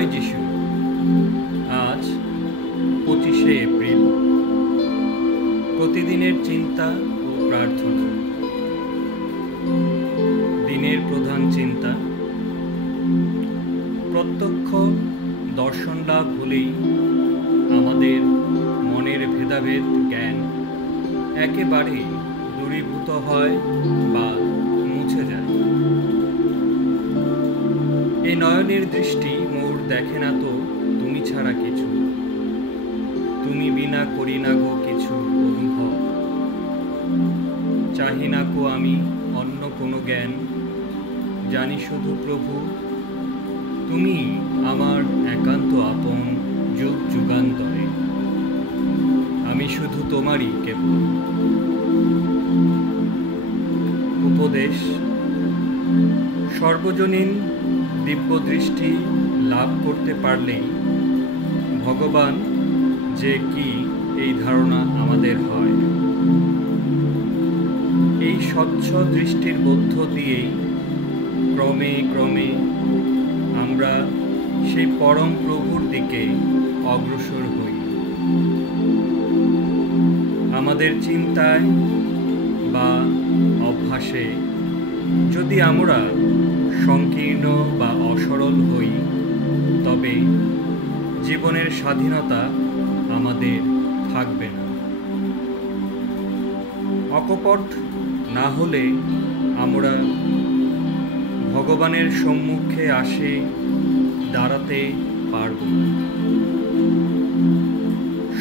জয় যিশু। আজ 25শে এপ্রিল, প্রতিদিনের চিন্তা ও প্রার্থনা। দিনের প্রধান চিন্তা, প্রত্যক্ষ দর্শন লাভ হলেই আমাদের মনের ভেদাভেদ জ্ঞান একেবারে দূরীভূত হয় বা মুছে যায়। এই নয়নের দৃষ্টি মোর দেখে না তো তুমি ছাড়া কিছু, তুমি বিনা করি না গো কিছু অনুভব। চাহি না কো আমি অন্য কোনো জ্ঞান, জানি শুধু প্রভু তুমি আমার একান্ত আপন যুগ যুগান্তরে। আমি শুধু তোমারই কেবল। উপদেশ, সর্বজনীন দিব্য দৃষ্টি লাভ করতে পারলেই ভগবান যে কি এই ধারণা আমাদের হয়। এই স্বচ্ছ দৃষ্টির মধ্য দিয়েই ক্রমে ক্রমে আমরা সেই পরম প্রভুর দিকে অগ্রসর হই। আমাদের চিন্তায় বা অভ্যাসে যদি আমরা সংকীর্ণ বা অসরল হই, তবে জীবনের স্বাধীনতা আমাদের থাকবে না। অকপট না হলে আমরা ভগবানের সম্মুখে দাঁড়াতে পারব না।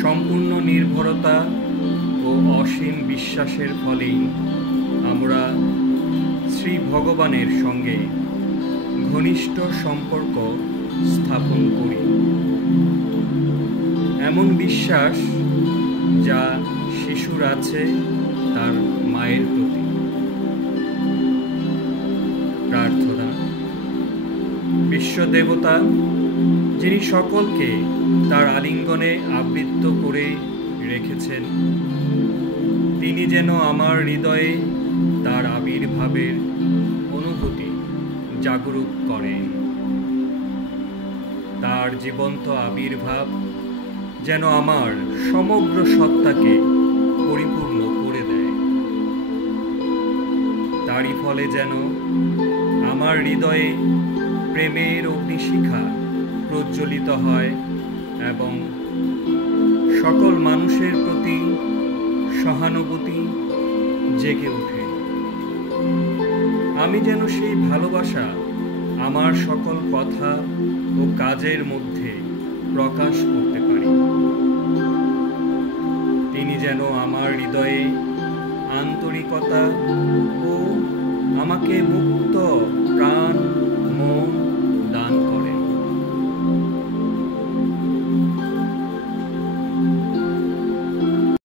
সম্পূর্ণ নির্ভরতা ও অসীম বিশ্বাসের ফলেই আমরা শ্রী ভগবানের সঙ্গে ঘনিষ্ঠ সম্পর্ক স্থাপন করি। এমন বিশ্বাস যা শিশুর আছে তার মায়ের প্রতি। প্রার্থনা, বিশ্বদেবতা যিনি সকলকে তার আলিঙ্গনে আবৃত করে রেখেছেন, তিনি যেন আমার হৃদয়ে তার আবির্ভাবের অনুভূতি জাগরুক করেন। তার জীবন্ত আবির্ভাব যেন আমার সমগ্র সত্তাকে পরিপূর্ণ করে দেয়। তারই ফলে যেন আমার হৃদয়ে প্রেমের অগ্নিশিখা প্রজ্বলিত হয় এবং সকল মানুষের প্রতি সহানুভূতি জেগে ওঠে। আমি যেন সেই ভালোবাসা আমার সকল কথা ও কাজের মধ্যে প্রকাশ করতে পারি। তিনি যেন আমার হৃদয়ে আন্তরিকতা ও আমাকে মুক্ত প্রাণ, মন